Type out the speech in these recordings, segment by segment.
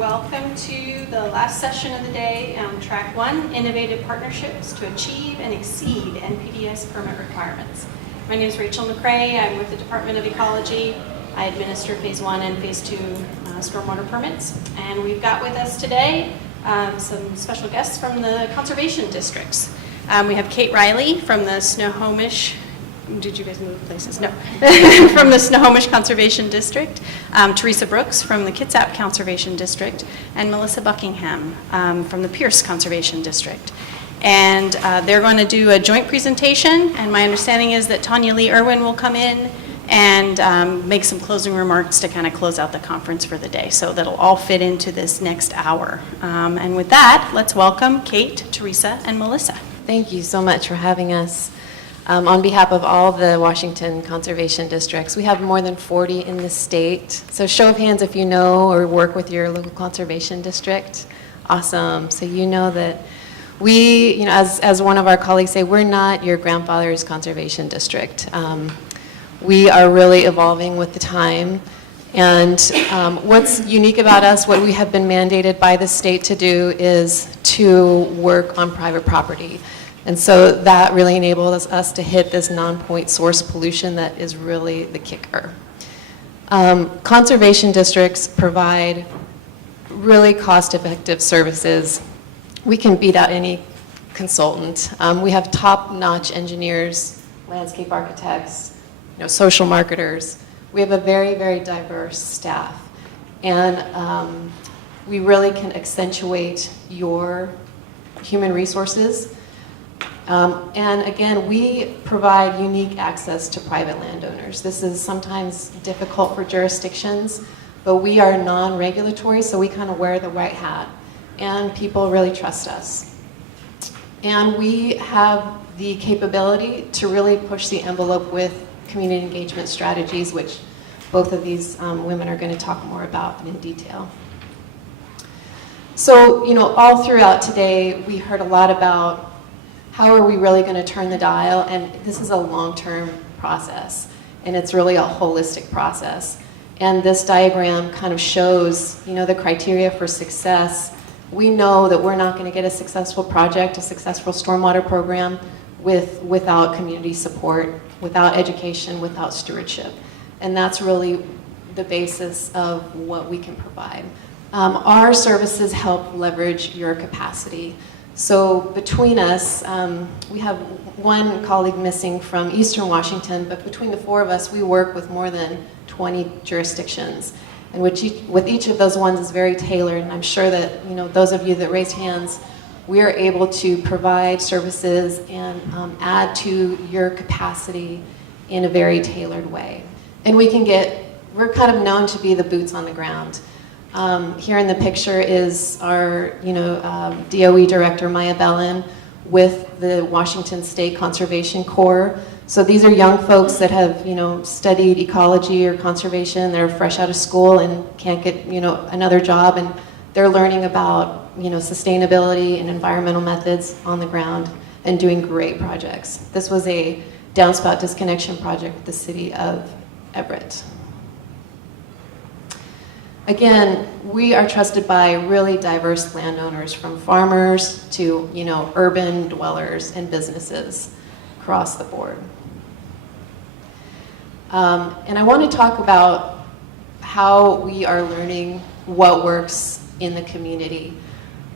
Welcome to the last session of the day on Track 1, Innovative Partnerships to Achieve and Exceed NPDES Permit Requirements. My name is Rachel McRae. I'm with the Department of Ecology. I administer Phase 1 and Phase 2 stormwater permits. And we've got with us today some special guests from the conservation districts. We have Kate Riley from the Snohomish. Did you guys move places? No. From the Snohomish Conservation District, Teresa Brooks from the Kitsap Conservation District, and Melissa Buckingham from the Pierce Conservation District. And they're going to do a joint presentation, and my understanding is that Tanya Lee Irwin will come in and make some closing remarks to kind of close out the conference for the day. So that'll all fit into this next hour. And with that, let's welcome Kate, Teresa, and Melissa. Thank you so much for having us. On behalf of all the Washington Conservation Districts, we have more than 40 in the state. So show of hands if you know or work with your local conservation district. Awesome. So you know that we, as one of our colleagues say, we're not your grandfather's conservation district. We are really evolving with the time. And what's unique about us, what we have been mandated by the state to do is to work on private property. And so that really enables us to hit this non-point source pollution that is really the kicker. Conservation districts provide really cost-effective services. We can beat out any consultant. We have top-notch engineers, landscape architects, social marketers. We have a very, very diverse staff. And we really can accentuate your human resources. And again, we provide unique access to private landowners. This is sometimes difficult for jurisdictions, but we are non-regulatory, so we kind of wear the white hat, and people really trust us. And we have the capability to really push the envelope with community engagement strategies, which both of these women are going to talk more about in detail. So, all throughout today, we heard a lot about how are we really going to turn the dial? And this is a long-term process, and it's really a holistic process. And this diagram kind of shows, the criteria for success. We know that we're not going to get a successful project, a successful stormwater program without community support, without education, without stewardship. And that's really the basis of what we can provide. Our services help leverage your capacity. So between us, we have one colleague missing from Eastern Washington, but between the four of us, we work with more than 20 jurisdictions. And with each of those ones is very tailored, and I'm sure that those of you that raised hands, we are able to provide services and add to your capacity in a very tailored way. And we're kind of known to be the boots on the ground. Here in the picture is our, DOE Director, Maya Bellin, with the Washington State Conservation Corps. So these are young folks that have, studied ecology or conservation. They're fresh out of school and can't get, another job, and they're learning about, sustainability and environmental methods on the ground and doing great projects. This was a downspout disconnection project with the city of Everett. Again, we are trusted by really diverse landowners, from farmers to, urban dwellers and businesses across the board. And I want to talk about how we are learning what works in the community.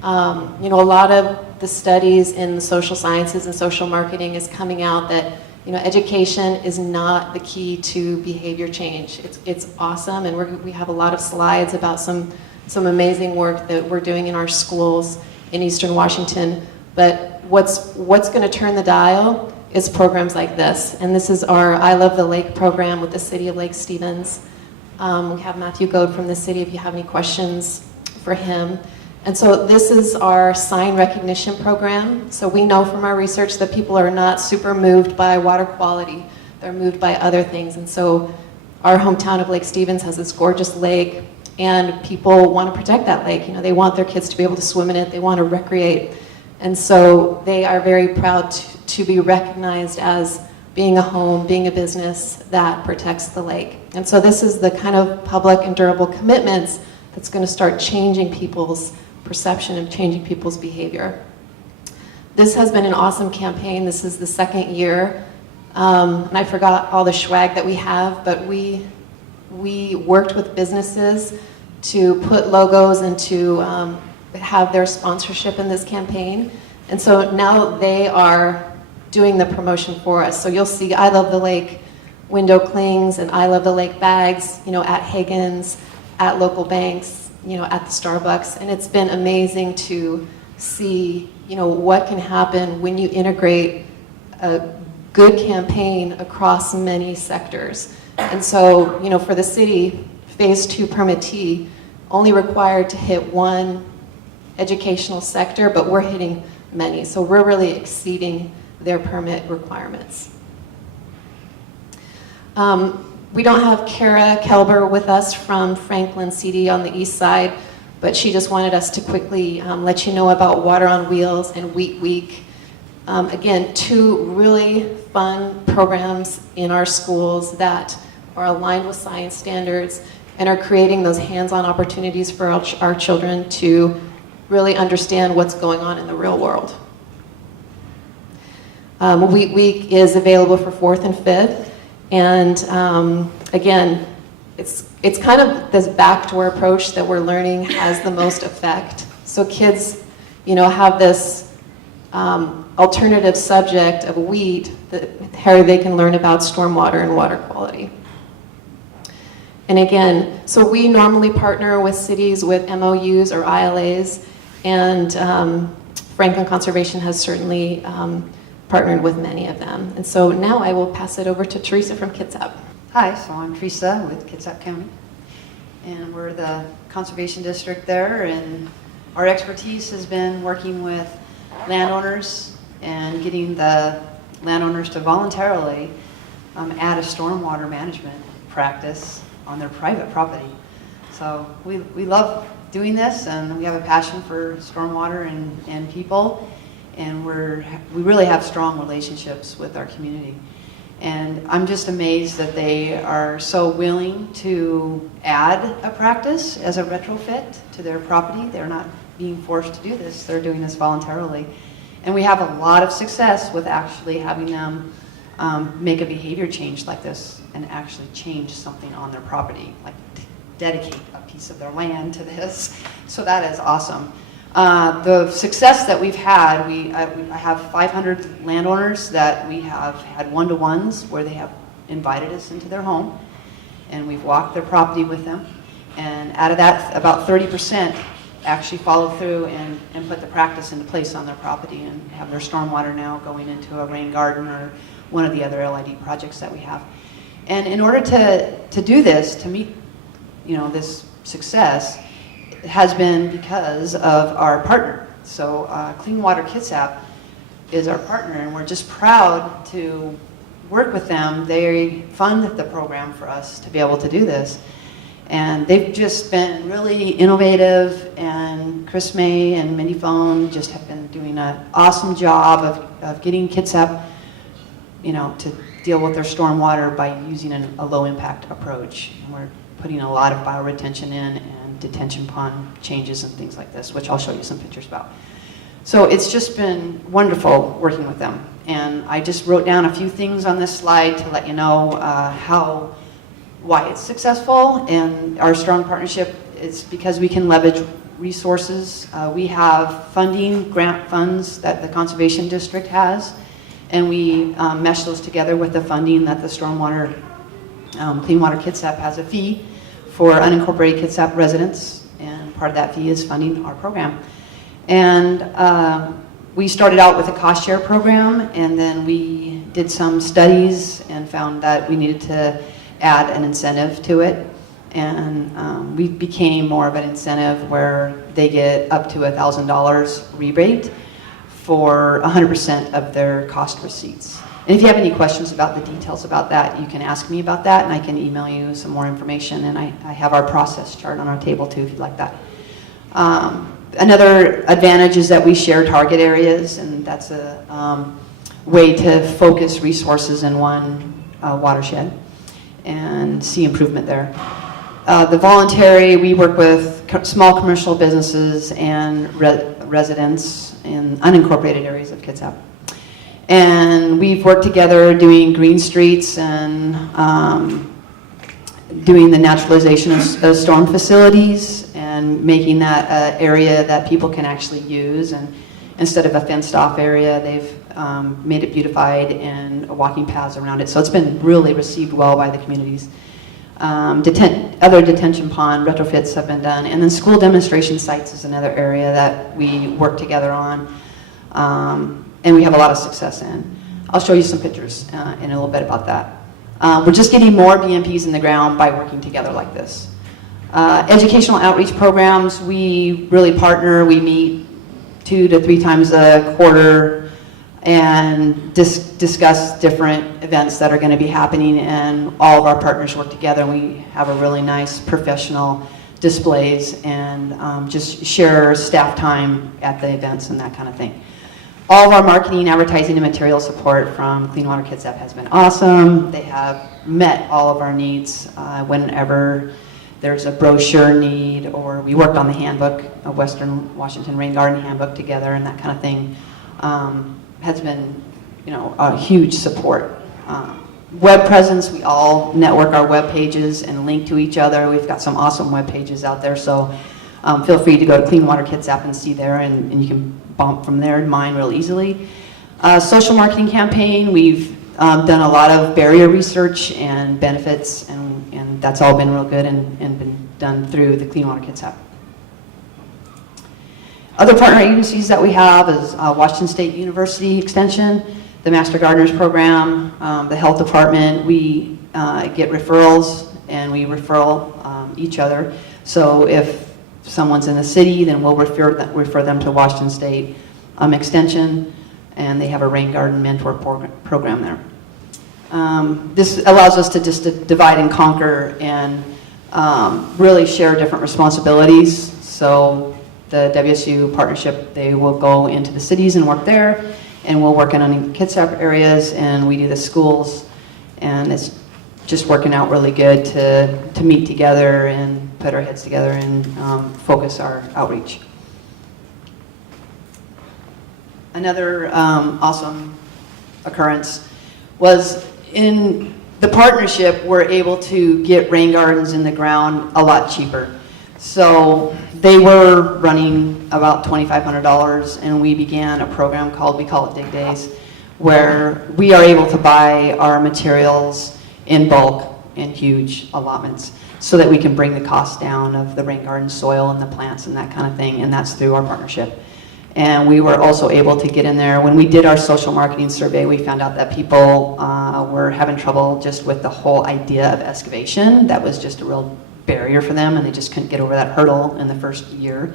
A lot of the studies in the social sciences and social marketing is coming out that education is not the key to behavior change. It's awesome, and we have a lot of slides about some amazing work that we're doing in our schools in Eastern Washington. But what's going to turn the dial is programs like this. And this is our I Love the Lake program with the city of Lake Stevens. We have Matthew Goad from the city if you have any questions for him. And so this is our sign recognition program. So we know from our research that people are not super moved by water quality. They're moved by other things. And so our hometown of Lake Stevens has this gorgeous lake, and people want to protect that lake. They want their kids to be able to swim in it. They want to recreate. And so they are very proud to be recognized as being a home, being a business that protects the lake. And so this is the kind of public and durable commitments that's going to start changing people's perception and changing people's behavior. This has been an awesome campaign. This is the second year. And I forgot all the swag that we have, but we worked with businesses to put logos and to have their sponsorship in this campaign. And so now they are doing the promotion for us. So you'll see I Love the Lake window clings and I Love the Lake bags, you know, at Hagen's, at local banks, you know, at the Starbucks. And it's been amazing to see, you know, what can happen when you integrate a good campaign across many sectors. And so, you know, for the city, phase 2 permittee only required to hit one educational sector, but we're hitting many. So we're really exceeding their permit requirements. We don't have Kara Kaelber with us from Franklin CD on the east side, but she just wanted us to quickly let you know about Water on Wheels and Wheat Week. Again, 2 really fun programs in our schools that are aligned with science standards and are creating those hands-on opportunities for our children to really understand what's going on in the real world. Wheat Week is available for 4th and 5th. And again, it's kind of this backdoor approach that we're learning has the most effect. So kids, you know, have this alternative subject of wheat that how they can learn about stormwater and water quality. And again, so we normally partner with cities with MOUs or ILAs, and Franklin Conservation has certainly partnered with many of them. And so now I will pass it over to Teresa from Kitsap. Hi, so I'm Teresa with Kitsap County, and we're the conservation district there, and our expertise has been working with landowners and getting the landowners to voluntarily add a stormwater management practice on their private property. So we love doing this, and we have a passion for stormwater and people, and we really have strong relationships with our community. And I'm just amazed that they are so willing to add a practice as a retrofit to their property. They're not being forced to do this. They're doing this voluntarily. And we have a lot of success with actually having them make a behavior change like this and actually change something on their property, like dedicate a piece of their land to this. So that is awesome. The success that we've had, I have 500 landowners that we have had one-to-ones where they have invited us into their home, and we've walked their property with them. And out of that, about 30% actually follow through and put the practice into place on their property and have their stormwater now going into a rain garden or one of the other LID projects that we have. And in order to do this, to meet, you know, this success, it has been because of our partner. So Clean Water Kitsap is our partner, and we're just proud to work with them. They fund the program for us to be able to do this. And they've just been really innovative, and Chris May and Mindy Phone just have been doing an awesome job of getting Kitsap, you know, to deal with their stormwater by using a low-impact approach. And we're putting a lot of bioretention in and detention pond changes and things like this, which I'll show you some pictures about. So it's just been wonderful working with them. And I just wrote down a few things on this slide to let you know why it's successful. And our strong partnership is because we can leverage resources. We have funding, grant funds that the Conservation District has, and we mesh those together with the funding that the Stormwater, Clean Water Kitsap has a fee for unincorporated Kitsap residents, and part of that fee is funding our program. And we started out with a cost share program, and then we did some studies and found that we needed to add an incentive to it. And we became more of an incentive where they get up to $1,000 rebate for 100% of their cost receipts. And if you have any questions about the details about that, you can ask me about that, and I can email you some more information. And I have our process chart on our table too, if you'd like that. Another advantage is that we share target areas, and that's a way to focus resources in one watershed and see improvement there. The voluntary, we work with small commercial businesses and residents in unincorporated areas of Kitsap. And we've worked together doing green streets and doing the naturalization of storm facilities and making that an area that people can actually use. And instead of a fenced off area, they've made it beautified and walking paths around it. So it's been really received well by the communities. Other detention pond retrofits have been done. And then school demonstration sites is another area that we work together on. And we have a lot of success in. I'll show you some pictures in a little bit about that. We're just getting more BMPs in the ground by working together like this. Educational outreach programs, we really partner. We meet 2 to 3 times a quarter and discuss different events that are going to be happening, and all of our partners work together, and we have a really nice professional displays and just share staff time at the events and that kind of thing. All of our marketing, advertising, and material support from Clean Water Kitsap has been awesome. They have met all of our needs whenever there's a brochure need, or we worked on the handbook, a Western Washington Rain Garden handbook together, and that kind of thing has been, a huge support. Web presence, we all network our web pages and link to each other. We've got some awesome web pages out there, so feel free to go to Clean Water Kitsap and see there, and you can bump from there to mine real easily. Social marketing campaign, we've done a lot of barrier research and benefits, and that's all been real good and been done through the Clean Water Kitsap. Other partner agencies that we have is Washington State University Extension, the Master Gardeners Program, the Health Department. We get referrals and we refer each other. So if someone's in the city, then we'll refer them to Washington State Extension, and they have a rain garden mentor program there. This allows us to just divide and conquer and really share different responsibilities. So the WSU partnership, they will go into the cities and work there, and we'll work in any Kitsap areas, and we do the schools, and it's just working out really good to meet together and put our heads together and focus our outreach. Another awesome occurrence was in the partnership, we're able to get rain gardens in the ground a lot cheaper. So they were running about $2,500, and we began a program called, we call it Dig Days, where we are able to buy our materials in bulk in huge allotments so that we can bring the cost down of the rain garden soil and the plants and that kind of thing, and that's through our partnership. And we were also able to get in there. When we did our social marketing survey, we found out that people were having trouble just with the whole idea of excavation. That was just a real barrier for them, and they just couldn't get over that hurdle in the first year.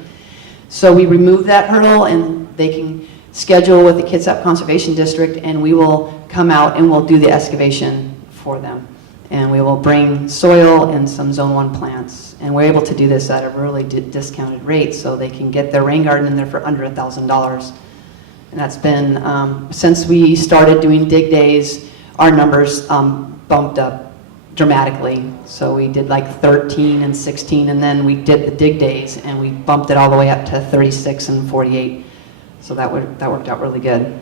So we removed that hurdle, and they can schedule with the Kitsap Conservation District, and we will come out and we'll do the excavation for them. And we will bring soil and some Zone 1 plants. And we're able to do this at a really discounted rate, so they can get their rain garden in there for under $1,000. And that's been, since we started doing Dig Days, our numbers bumped up dramatically. So we did like 13 and 16, and then we did the Dig Days, and we bumped it all the way up to 36 and 48. So that worked out really good.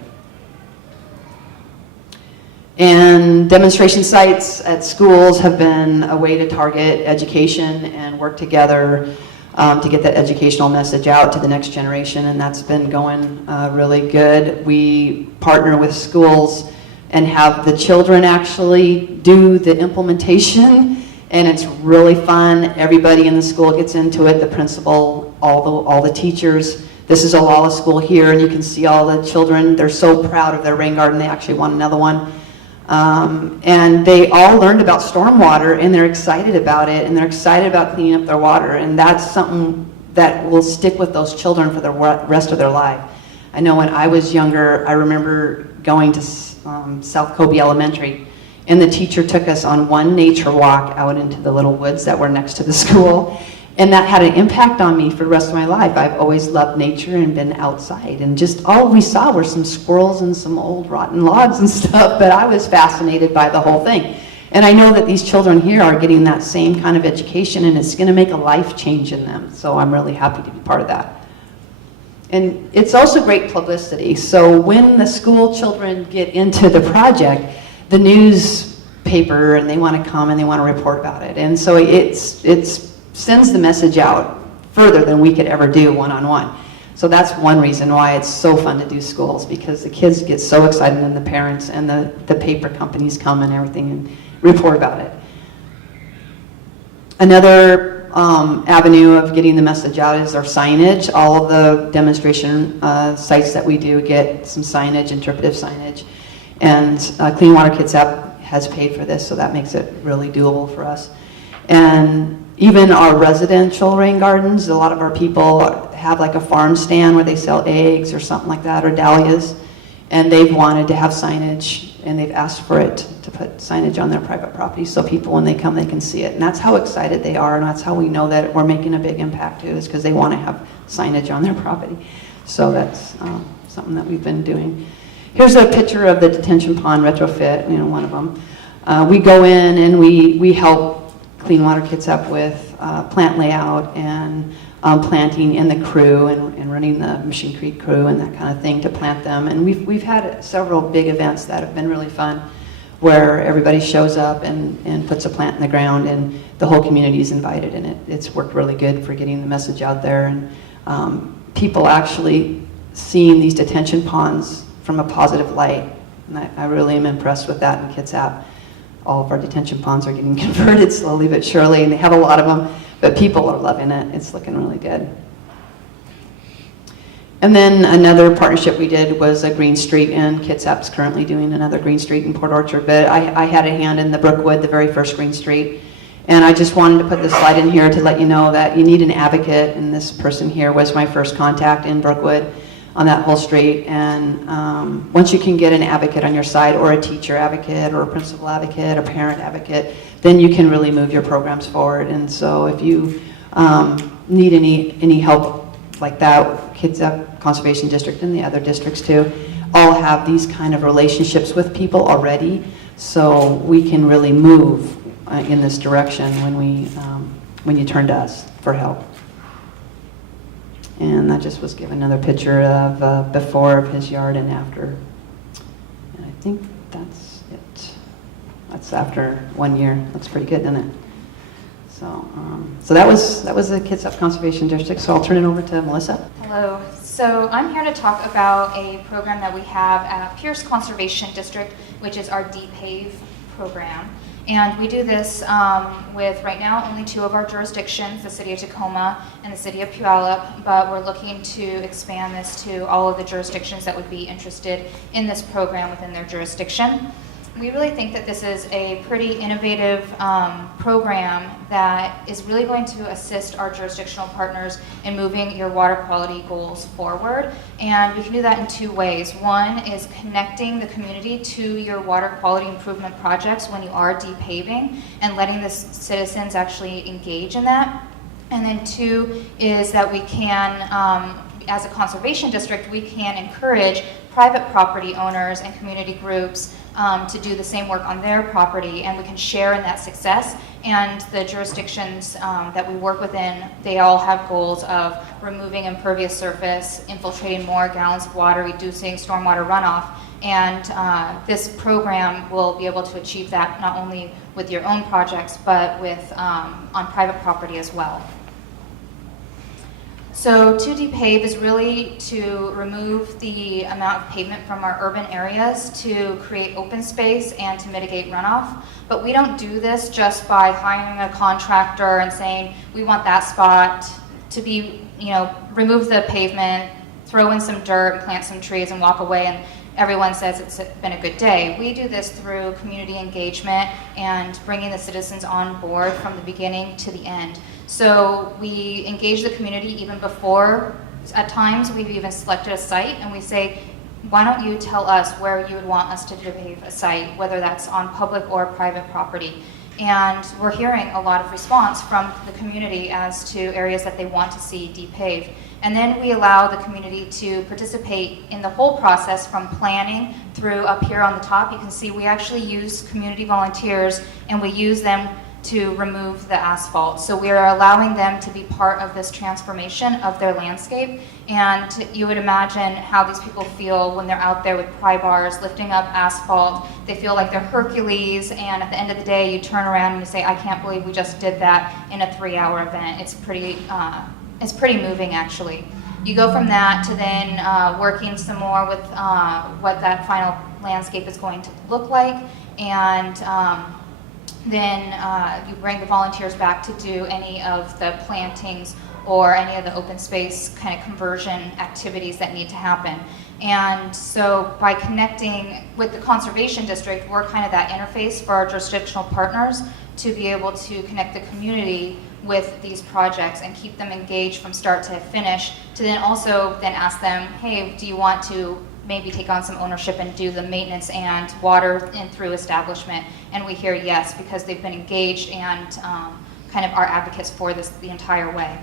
And demonstration sites at schools have been a way to target education and work together to get that educational message out to the next generation, and that's been going really good. We partner with schools and have the children actually do the implementation, and it's really fun. Everybody in the school gets into it, the principal, all the teachers. This is a Lala school here, and you can see all the children. They're so proud of their rain garden, they actually want another one. And they all learned about stormwater, and they're excited about it, and they're excited about cleaning up their water, and that's something that will stick with those children for the rest of their life. I know when I was younger, I remember going to South Kobe Elementary, and the teacher took us on one nature walk out into the little woods that were next to the school, and that had an impact on me for the rest of my life. I've always loved nature and been outside, and just all we saw were some squirrels and some old rotten logs and stuff, but I was fascinated by the whole thing. And I know that these children here are getting that same kind of education, and it's going to make a life change in them. So I'm really happy to be part of that. And it's also great publicity. So when the school children get into the project, the newspaper, and they want to come and they want to report about it. And so it sends the message out further than we could ever do one-on-one. So that's one reason why it's so fun to do schools, because the kids get so excited, and the parents and the paper companies come and everything and report about it. Another avenue of getting the message out is our signage. All of the demonstration sites that we do get some signage, interpretive signage. And Clean Water Kitsap has paid for this, so that makes it really doable for us. And even our residential rain gardens, a lot of our people have like a farm stand where they sell eggs or something like that, or dahlias, and they've wanted to have signage, and they've asked for it to put signage on their private property, so people, when they come, they can see it. And that's how excited they are, and that's how we know that we're making a big impact too, is because they want to have signage on their property. So that's something that we've been doing. Here's a picture of the detention pond retrofit, one of them. We go in and we help Clean Water Kitsap with plant layout and planting, and the crew, and running the Machine Creek crew and that kind of thing to plant them. And we've had several big events that have been really fun, where everybody shows up and puts a plant in the ground, and the whole community is invited, and it's worked really good for getting the message out there, and people actually seeing these detention ponds from a positive light. And I really am impressed with that in Kitsap. All of our detention ponds are getting converted slowly but surely, and they have a lot of them, but people are loving it. It's looking really good. And then another partnership we did was a Green Street, and Kitsap's currently doing another Green Street in Port Orchard, but I had a hand in the Brookwood, the very first Green Street. And I just wanted to put this slide in here to let you know that you need an advocate, and this person here was my first contact in Brookwood on that whole street. And once you can get an advocate on your side, or a teacher advocate, or a principal advocate, a parent advocate, then you can really move your programs forward. And so if you need any help like that, Kitsap Conservation District and the other districts too, all have these kind of relationships with people already, so we can really move in this direction when you turn to us for help. And that just was given another picture of before of his yard and after. And I think that's it. That's after 1 year. Looks pretty good, doesn't it? So that was the Kitsap Conservation District. So I'll turn it over to Melissa. Hello. So I'm here to talk about a program that we have at Pierce Conservation District, which is our DPave program. And we do this with, right now, only 2 of our jurisdictions, the City of Tacoma and the City of Puyallup, but we're looking to expand this to all of the jurisdictions that would be interested in this program within their jurisdiction. We really think that this is a pretty innovative program that is really going to assist our jurisdictional partners in moving your water quality goals forward. And we can do that in 2 ways. One is connecting the community to your water quality improvement projects when you are DPaving, and letting the citizens actually engage in that. And then 2 is that we can, as a conservation district, we can encourage private property owners and community groups to do the same work on their property, and we can share in that success. And the jurisdictions that we work within, they all have goals of removing impervious surface, infiltrating more gallons of water, reducing stormwater runoff. And this program will be able to achieve that not only with your own projects, but with on private property as well. So to DPave is really to remove the amount of pavement from our urban areas to create open space and to mitigate runoff. But we don't do this just by hiring a contractor and saying, we want that spot to be, remove the pavement, throw in some dirt, plant some trees, and walk away, and everyone says it's been a good day. We do this through community engagement and bringing the citizens on board from the beginning to the end. So we engage the community even before, at times we've even selected a site, and we say, why don't you tell us where you would want us to DPave a site, whether that's on public or private property. And we're hearing a lot of response from the community as to areas that they want to see depaved. And then we allow the community to participate in the whole process from planning through up here on the top. You can see we actually use community volunteers and we use them to remove the asphalt. So we are allowing them to be part of this transformation of their landscape. And you would imagine how these people feel when they're out there with pry bars, lifting up asphalt. They feel like they're Hercules, and at the end of the day, you turn around and you say, I can't believe we just did that in a 3-hour event. It's pretty moving, actually. You go from that to then working some more with what that final landscape is going to look like, and then you bring the volunteers back to do any of the plantings or any of the open space kind of conversion activities that need to happen. And so by connecting with the conservation district, we're kind of that interface for our jurisdictional partners to be able to connect the community with these projects and keep them engaged from start to finish, to then also then ask them, hey, do you want to maybe take on some ownership and do the maintenance and water and through establishment? And we hear yes, because they've been engaged and kind of are advocates for this the entire way.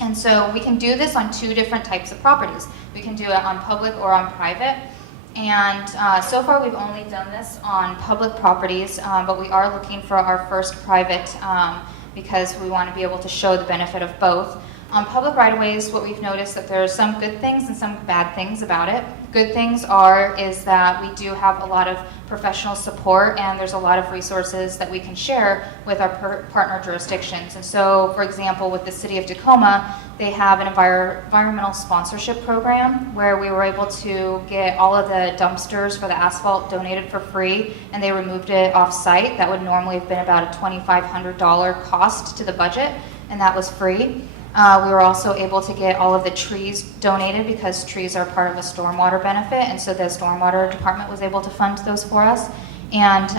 And so we can do this on 2 different types of properties. We can do it on public or on private. And so far we've only done this on public properties, but we are looking for our first private because we want to be able to show the benefit of both. On public right-of-ways, what we've noticed that there are some good things and some bad things about it. Good things is that we do have a lot of professional support, and there's a lot of resources that we can share with our partner jurisdictions. And so, for example, with the City of Tacoma, they have an environmental sponsorship program where we were able to get all of the dumpsters for the asphalt donated for free, and they removed it off-site. That would normally have been about a $2,500 cost to the budget, and that was free. We were also able to get all of the trees donated because trees are part of a stormwater benefit, and so the stormwater department was able to fund those for us. And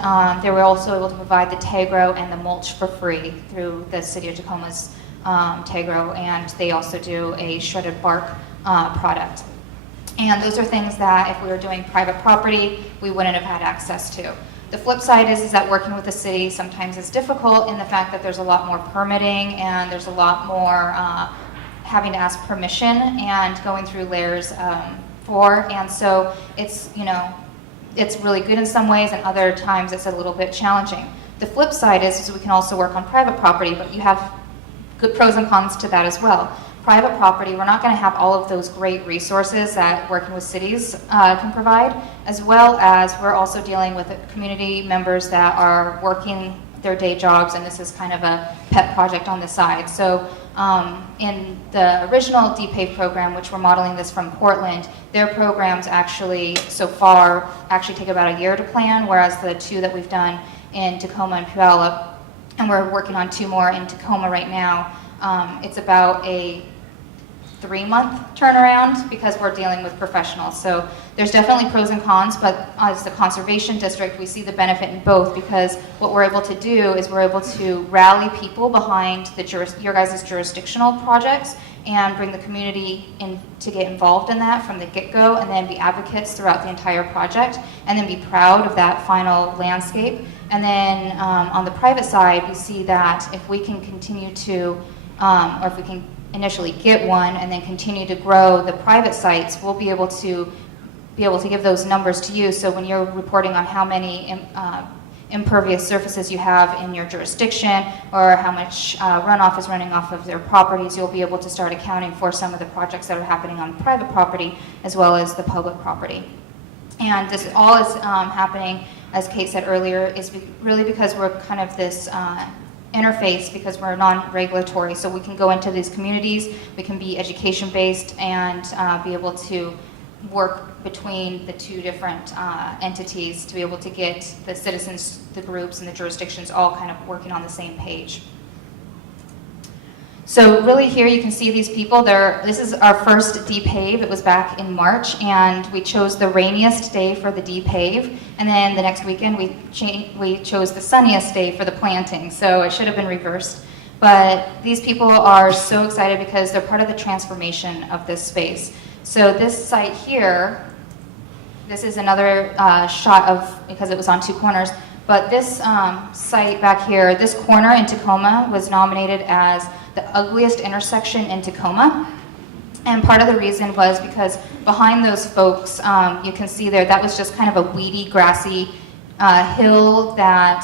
they were also able to provide the Tegro and the mulch for free through the City of Tacoma's Tegro, and they also do a shredded bark product. And those are things that if we were doing private property, we wouldn't have had access to. The flip side is that working with the city sometimes is difficult in the fact that there's a lot more permitting and there's a lot more having to ask permission and going through layers and so it's, it's really good in some ways, and other times it's a little bit challenging. The flip side is we can also work on private property, but you have good pros and cons to that as well. Private property, we're not going to have all of those great resources that working with cities can provide, as well as we're also dealing with community members that are working their day jobs, and this is kind of a pet project on the side. So in the original DPave program, which we're modeling this from Portland, their programs actually so far actually take about a year to plan, whereas the 2 that we've done in Tacoma and Puyallup, and we're working on 2 more in Tacoma right now, it's about a 3-month turnaround because we're dealing with professionals. So there's definitely pros and cons, but as the conservation district, we see the benefit in both, because what we're able to do is we're able to rally people behind your guys' jurisdictional projects and bring the community in to get involved in that from the get-go, and then be advocates throughout the entire project, and then be proud of that final landscape. And then on the private side, we see that if we can continue to, or if we can initially get one and then continue to grow the private sites, we'll be able to give those numbers to you. So when you're reporting on how many impervious surfaces you have in your jurisdiction, or how much runoff is running off of their properties, you'll be able to start accounting for some of the projects that are happening on private property as well as the public property. And this all is happening, as Kate said earlier, is really because we're kind of this interface, because we're non-regulatory, so we can go into these communities, we can be education-based, and be able to work between the 2 different entities to be able to get the citizens, the groups, and the jurisdictions all kind of working on the same page. So really here you can see these people. This is our first DPave. It was back in March, and we chose the rainiest day for the DPave, and then the next weekend we chose the sunniest day for the planting, so it should have been reversed. But these people are so excited because they're part of the transformation of this space. So this site here, this is another shot of, because it was on 2 corners, But this site back here, this corner in Tacoma, was nominated as the ugliest intersection in Tacoma. And part of the reason was because behind those folks, you can see there, that was just kind of a weedy, grassy hill that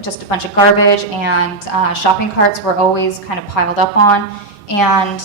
just a bunch of garbage and shopping carts were always kind of piled up on. And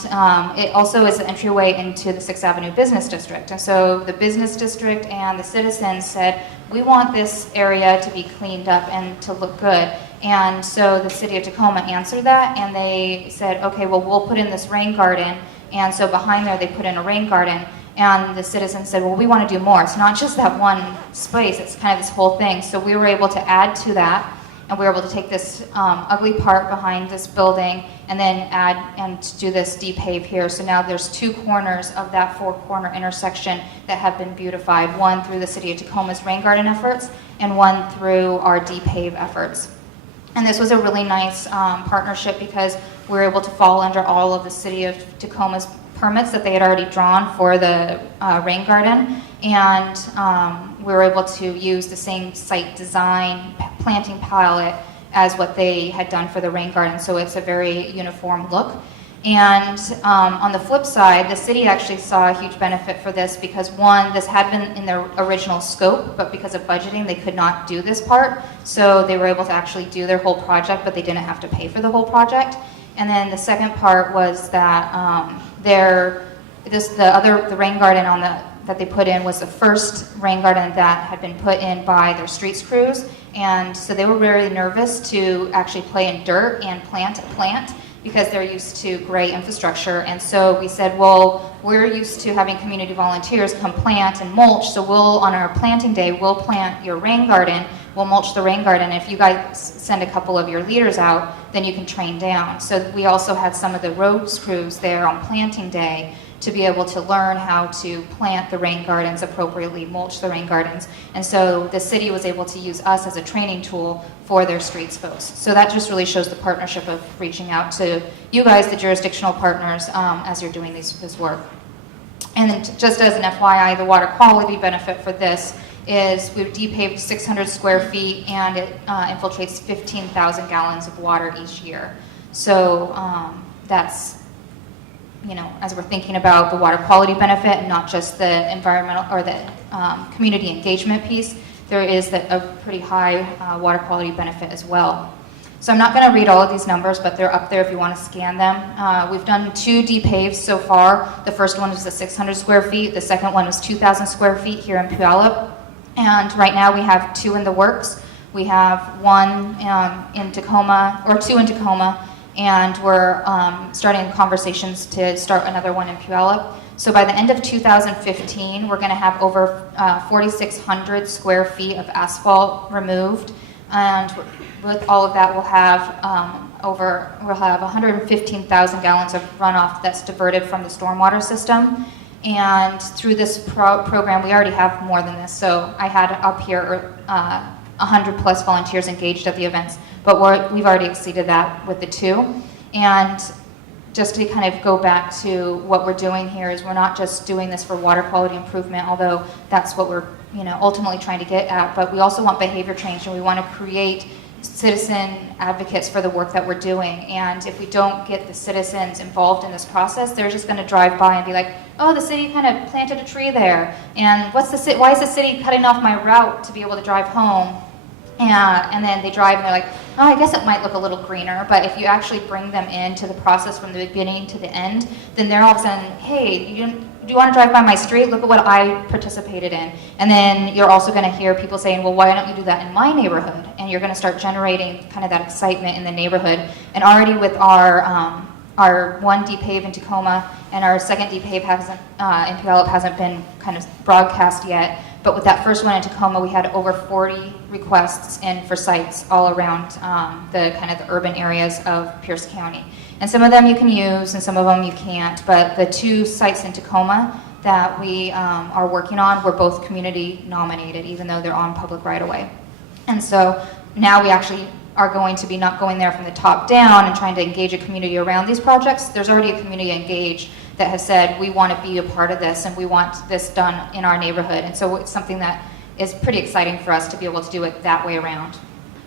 it also is the entryway into the 6th Avenue Business District. And so the business district and the citizens said, we want this area to be cleaned up and to look good. And so the city of Tacoma answered that, and they said, okay, well, we'll put in this rain garden. And so behind there, they put in a rain garden. And the citizens said, well, we want to do more. It's not just that one space, it's kind of this whole thing. So we were able to add to that, and we were able to take this ugly part behind this building and then add and do this DPave here. So now there's 2 corners of that 4-corner intersection that have been beautified, one through the city of Tacoma's rain garden efforts and one through our DPave efforts. And this was a really nice partnership because we were able to fall under all of the city of Tacoma's permits that they had already drawn for the rain garden, and we were able to use the same site design planting palette as what they had done for the rain garden, so it's a very uniform look. And on the flip side, the city actually saw a huge benefit for this because, one, this had been in their original scope, but because of budgeting, they could not do this part. So they were able to actually do their whole project, but they didn't have to pay for the whole project. And then the second part was that the rain garden that they put in was the first rain garden that had been put in by their streets crews. And so they were very nervous to actually play in dirt and plant a plant, because they're used to gray infrastructure. And so we said, well, we're used to having community volunteers come plant and mulch, so on our planting day, we'll plant your rain garden, we'll mulch the rain garden. If you guys send a couple of your leaders out, then you can train down. So we also had some of the roads crews there on planting day to be able to learn how to plant the rain gardens appropriately, mulch the rain gardens. And so the city was able to use us as a training tool for their streets folks. So that just really shows the partnership of reaching out to you guys, the jurisdictional partners, as you're doing this work. And then just as an FYI, the water quality benefit for this is we've DPaved 600 square feet, and it infiltrates 15,000 gallons of water each year. So that's, as we're thinking about the water quality benefit and not just the environmental or the community engagement piece, there is a pretty high water quality benefit as well. So I'm not going to read all of these numbers, but they're up there if you want to scan them. We've done 2 DPaves so far. The first one was the 600 square feet. The second one was 2,000 square feet here in Puyallup. And right now we have 2 in the works. We have 1 in Tacoma, or 2 in Tacoma, and we're starting conversations to start another one in Puyallup. So by the end of 2015, we're going to have over 4,600 square feet of asphalt removed, and with all of that, we'll have 115,000 gallons of runoff that's diverted from the stormwater system. And through this program, we already have more than this. So I had up here 100 plus volunteers engaged at the events, but we've already exceeded that with the 2. And just to kind of go back to what we're doing here is we're not just doing this for water quality improvement, although that's what we're ultimately trying to get at, but we also want behavior change, and we want to create citizen advocates for the work that we're doing. And if we don't get the citizens involved in this process, they're just going to drive by and be like, oh, the city kind of planted a tree there, and why is the city cutting off my route to be able to drive home? And then they drive and they're like, oh, I guess it might look a little greener. But if you actually bring them into the process from the beginning to the end, then they're all of a sudden, hey, do you want to drive by my street? Look at what I participated in. And then you're also going to hear people saying, well, why don't you do that in my neighborhood? And you're going to start generating kind of that excitement in the neighborhood. And already with our 1 DPave in Tacoma and our second DPave in Puyallup hasn't been kind of broadcast yet. But with that first one in Tacoma, we had over 40 requests in for sites all around the urban areas of Pierce County. And some of them you can use and some of them you can't. But the 2 sites in Tacoma that we are working on were both community nominated, even though they're on public right of way. And so now we actually are going to be not going there from the top down and trying to engage a community around these projects. There's already a community engaged that has said, we want to be a part of this and we want this done in our neighborhood. And so it's something that is pretty exciting for us to be able to do it that way around.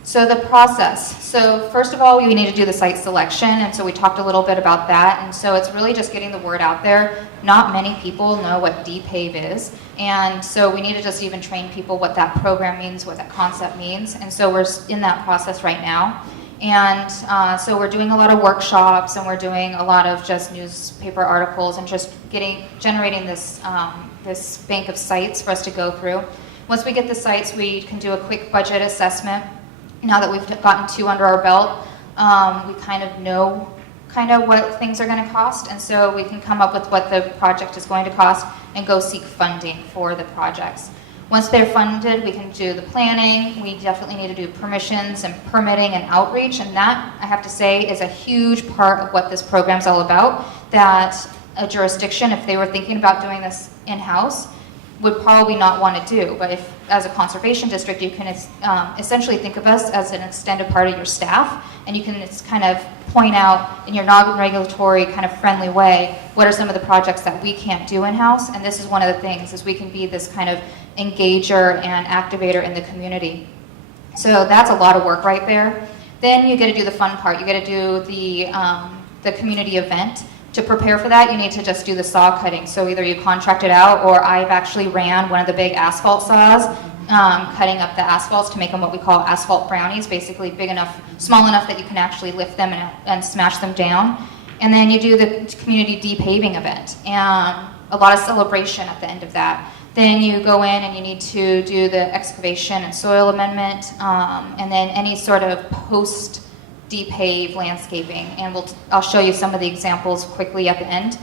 So the process. So first of all, we need to do the site selection, and so we talked a little bit about that. And so it's really just getting the word out there. Not many people know what DPave is, and so we need to just even train people what that program means, what that concept means. And so we're in that process right now. And so we're doing a lot of workshops, and we're doing a lot of just newspaper articles, and just generating this this bank of sites for us to go through. Once we get the sites, we can do a quick budget assessment. Now that we've gotten 2 under our belt, we kind of know what things are going to cost, and so we can come up with what the project is going to cost and go seek funding for the projects. Once they're funded, we can do the planning. We definitely need to do permissions and permitting and outreach, and that, I have to say, is a huge part of what this program's all about, that a jurisdiction, if they were thinking about doing this in-house, would probably not want to do. But if, as a conservation district, you can essentially think of us as an extended part of your staff, and you can kind of point out in your non-regulatory kind of friendly way, what are some of the projects that we can't do in-house? And this is one of the things, is we can be this kind of engager and activator in the community. So that's a lot of work right there. Then you get to do the fun part. You get to do the community event. To prepare for that, you need to just do the saw cutting. So either you contract it out, or I've actually ran one of the big asphalt saws, cutting up the asphalts to make them what we call asphalt brownies, basically big enough, small enough that you can actually lift them and smash them down. And then you do the community DPaving event, and a lot of celebration at the end of that. Then you go in and you need to do the excavation and soil amendment, and then any sort of post DPave landscaping, and I'll show you some of the examples quickly at the end.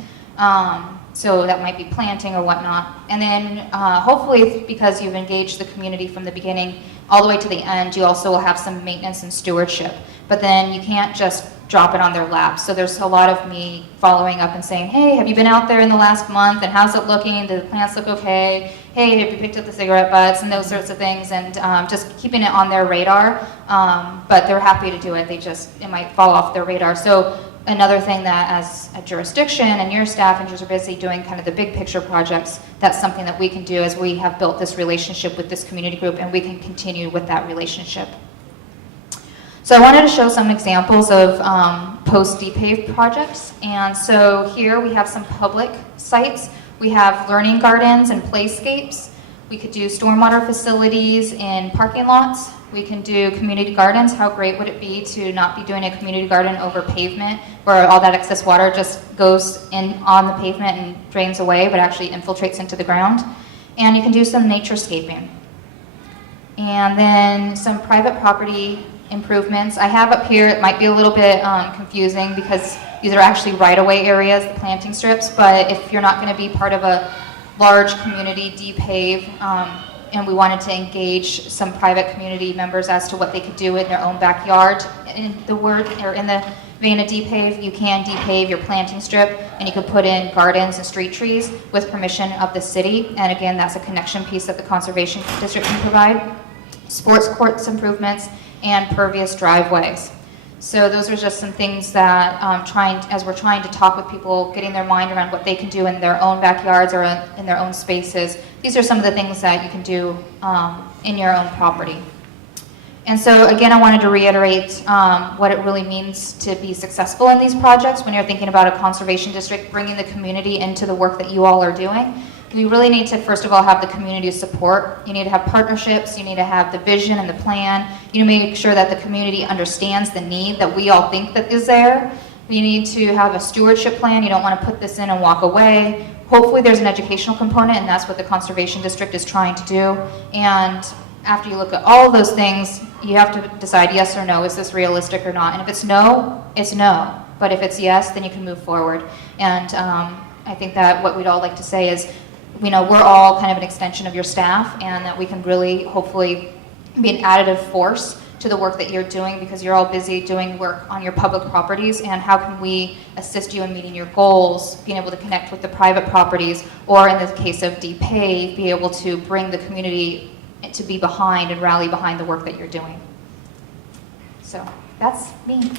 So that might be planting or whatnot. And then hopefully, because you've engaged the community from the beginning all the way to the end, you also will have some maintenance and stewardship. But then you can't just drop it on their lap. So there's a lot of me following up and saying, hey, have you been out there in the last month, and how's it looking? Do the plants look okay? Hey, have you picked up the cigarette butts, and those sorts of things, and just keeping it on their radar. But they're happy to do it. It might fall off their radar. So another thing that, as a jurisdiction and your staff and are busy doing kind of the big picture projects, that's something that we can do, as we have built this relationship with this community group, and we can continue with that relationship. So I wanted to show some examples of post-DPave projects. And so here we have some public sites. We have learning gardens and playscapes. We could do stormwater facilities in parking lots. We can do community gardens. How great would it be to not be doing a community garden over pavement, where all that excess water just goes in on the pavement and drains away, but actually infiltrates into the ground. And you can do some naturescaping. And then some private property improvements. I have up here, it might be a little bit confusing, because these are actually right-of-way areas, the planting strips, but if you're not going to be part of a large community DPave, and we wanted to engage some private community members as to what they could do in their own backyard, in the vein of DPave, you can DPave your planting strip, and you could put in gardens and street trees with permission of the city. And again, that's a connection piece that the conservation district can provide. Sports courts improvements, and pervious driveways. So those are just some things that as we're trying to talk with people, getting their mind around what they can do in their own backyards or in their own spaces. These are some of the things that you can do in your own property. And so again, I wanted to reiterate what it really means to be successful in these projects. When you're thinking about a conservation district, bringing the community into the work that you all are doing, you really need to, first of all, have the community support. You need to have partnerships. You need to have the vision and the plan. You need to make sure that the community understands the need that we all think that is there. You need to have a stewardship plan. You don't want to put this in and walk away. Hopefully there's an educational component, and that's what the conservation district is trying to do. And after you look at all of those things, you have to decide yes or no, is this realistic or not? And if it's no, it's no. But if it's yes, then you can move forward. And I think that what we'd all like to say is, we're all kind of an extension of your staff, and that we can really, hopefully, be an additive force to the work that you're doing, because you're all busy doing work on your public properties. And how can we assist you in meeting your goals, being able to connect with the private properties, or in the case of DPave, be able to bring the community to be behind and rally behind the work that you're doing. So that's me.